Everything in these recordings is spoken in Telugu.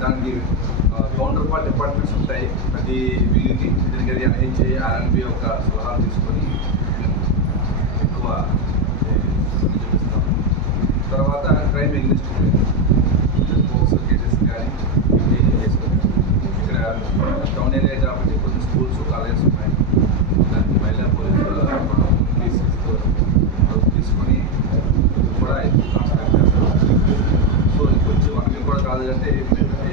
దానికి కౌంటర్ పార్ట్ డిపార్ట్మెంట్స్ ఉంటాయి. ప్రతి వీధికి దీనికి అది ఐహెచ్ఐ ఆర్ఎన్బి యొక్క సలహాలు తీసుకొని ఎక్కువ తర్వాత క్రైమ్ ఎగ్నిస్ట్ పోక్సో కేసెస్ కానీ ఇవన్నీ చేసుకొని ఇక్కడ టౌన్ ఏరియా కాబట్టి కొన్ని స్కూల్స్ కాలేజెస్ ఉన్నాయి దానికి మహిళా పోలీసులు తీసిస్తూ తీసుకొని కూడా కాన్సన్ట్రేట్ చేస్తాం సో ఇది వచ్చి మనకి కూడా కాదు అంటే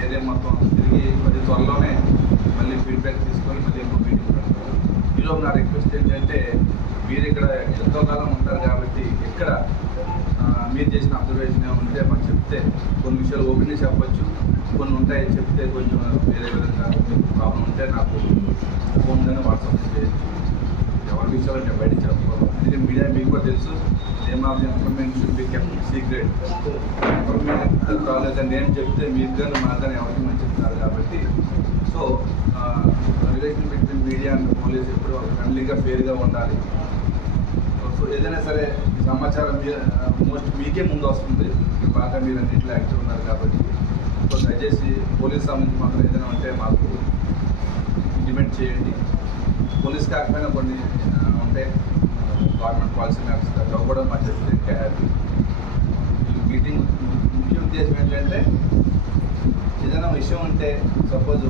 ఏరియా మొత్తం తిరిగి కొద్ది త్వరలోనే మళ్ళీ ఫీడ్బ్యాక్ తీసుకొని మళ్ళీ ఇంకో మీటింగ్ పెడతాం ఈరోజు నా రిక్వెస్ట్ ఏంటంటే మీరు ఇక్కడ ఎంతో కాలం ఉంటారు కాబట్టి ఇక్కడ మీరు చేసిన అబ్జర్వేషన్ ఏమంటే మనం మాకు చెప్తే కొన్ని విషయాలు ఓపెన్గా చెప్పొచ్చు. కొన్ని ఉంటాయి చెప్తే కొంచెం వేరే విధంగా మీకు ప్రాబ్లం ఉంటే నాకు ఫోన్ కానీ వాట్సాప్ చేయొచ్చు. ఎవరి విషయాలు అంటే బయట చెప్పుకోవాలి అందుకే మీడియా మీకు కూడా తెలుసు. Name of the information should be kept secret information కాలేదని నేను చెప్తే మీరు కానీ మాకు కానీ ఎవరికి మంచిది కాదు కాబట్టి. So relation between media and police ఎప్పుడు ఫ్రెండ్లీగా ఫేర్గా ఉండాలి. సో ఏదైనా సరే సమాచారం మోస్ట్ మీకే ముందు వస్తుంది. బాగా మీరు అన్నింటిలో యాక్టివ్ ఉన్నారు కాబట్టి. సో దయచేసి పోలీస్ సంబంధించి మాత్రం ఏదైనా ఉంటే మాకు ఇంటిమేట్ చేయండి. పోలీస్ కాకపోయినా కొన్ని ఉంటే ఉంటాయి గవర్నమెంట్ పాలసీ మ్యాక్స్ అవి కూడా మాకు చెప్తే హ్యాపీ ఈ మీటింగ్ ఉద్దేశం ఏంటంటే ఏదైనా విషయం ఉంటే సపోజ్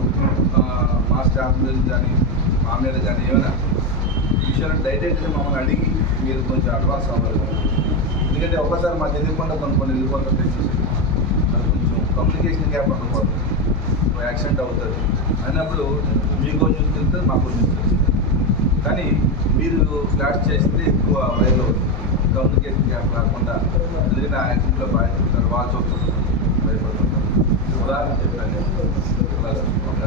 మా స్టాఫ్ గురించి కానీ మా మీద కానీ ఏమైనా విషయాలు డైరెక్ట్గా మమ్మల్ని అడిగి మీరు కొంచెం అడ్వాన్స్ అవ్వాలి ఎందుకంటే ఒక్కసారి మాకు తెలియకుండా కొన్ని కొన్ని వెళ్ళిపోతుంది అది కొంచెం కమ్యూనికేషన్ గ్యాప్ ఉండకూడదు యాక్సిడెంట్ అవుతుంది. అన్నప్పుడు మీకు కొంచెం తెలుస్తుంది మాకు కొంచెం తెలుస్తుంది. కానీ మీరు ఫ్లాట్ చేస్తే ఎక్కువ వైరల్ అవుతుంది. కమ్యూనికేషన్ గ్యాప్ రాకుండా ఎందుకంటే ఆ యాక్సిడెంట్లో బాధితుంటారు వాళ్ళు చూస్తుంటారు భయపడుతుంటారు. ఉదాహరణ చెప్పాను ఒక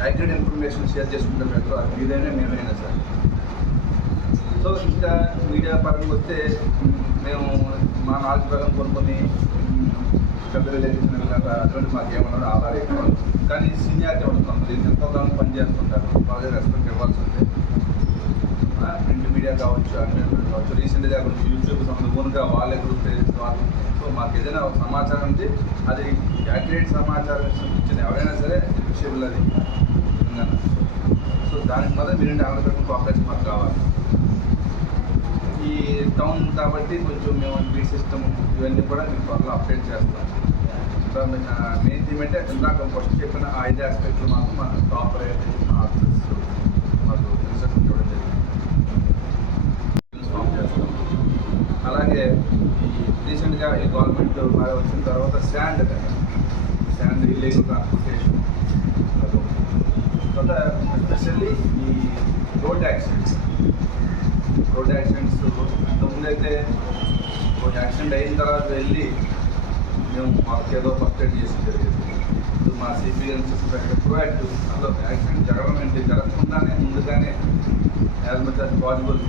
యాక్యురేట్ ఇన్ఫర్మేషన్ షేర్ చేసుకుంటే బెటర్ అది మీరైనా మేమైనా సార్. సో ఇంకా మీడియా పరంగా వస్తే మేము మా నాలుగు ప్రకారం కొన్ని కొన్ని మ్, పెద్ద రిలేషన్ అటువంటి మాకు ఏమన్నా ఆధార ఎక్కువ. కానీ సీనియారిటీ ఉంటుంది ఎంతో కాలం పనిచేస్తుంటారు వాళ్ళే రెస్పెక్ట్ ఇవ్వాల్సి ఉంది ప్రింట్ మీడియా కావచ్చు అన్ని కావచ్చు. రీసెంట్గా కొంచెం యూట్యూబ్ సంబంధం ఓన్గా వాళ్ళే గ్రూప్ వాళ్ళు సో మాకు ఏదైనా సమాచారం ఉంది అది యాక్యురేట్ సమాచారం ఇచ్చిన ఎవరైనా సరే విషయబుల్ అది. తెలంగాణ. సో దానికి మొదలు మీరు ఆంధ్రప్రదేశ్ కోఆపరేషన్ మాకు కావాలి. ఈ టౌన్ కాబట్టి కొంచెం మేము బీ సిస్టమ్ ఇవన్నీ కూడా మీకు త్వరలో అప్డేట్ చేస్తాం. మెయిన్ థీమ్ అంటే ఇందాక ఫస్ట్ చెప్పిన ఆ ఐదు ఆస్పెక్ట్లు మాకు మన టాప్ ప్రయారిటీ మాకు ఇన్స్ట్రక్షన్ ఇవ్వడం జరిగింది ఇన్ఫార్మ్ చేస్తాం అలాగే ఈ రీసెంట్గా ఈ గవర్నమెంట్ బాగా వచ్చిన తర్వాత శాండ్ శాండ్ ఇల్లీగల్ ట్రాన్స్పోర్టేషన్ తర్వాత ఎస్పెషల్లీ ఈ రోడ్ యాక్సిడెంట్స్. రోడ్ యాక్సిడెంట్స్ అంతకుముందైతే ఒక యాక్సిడెంట్ అయిన తర్వాత వెళ్ళి మేము మాకు ఏదో ఫస్ట్ ఎయిడ్ చేసి జరిగింది. మా సిపిఎన్ సిస్టర్ ప్రొయాక్టివ్ అందులో యాక్సిడెంట్ జరగడం ఏంటి జరగకుండానే ముందుగానే యాజ్ మచ్ యాజ్ పాసిబుల్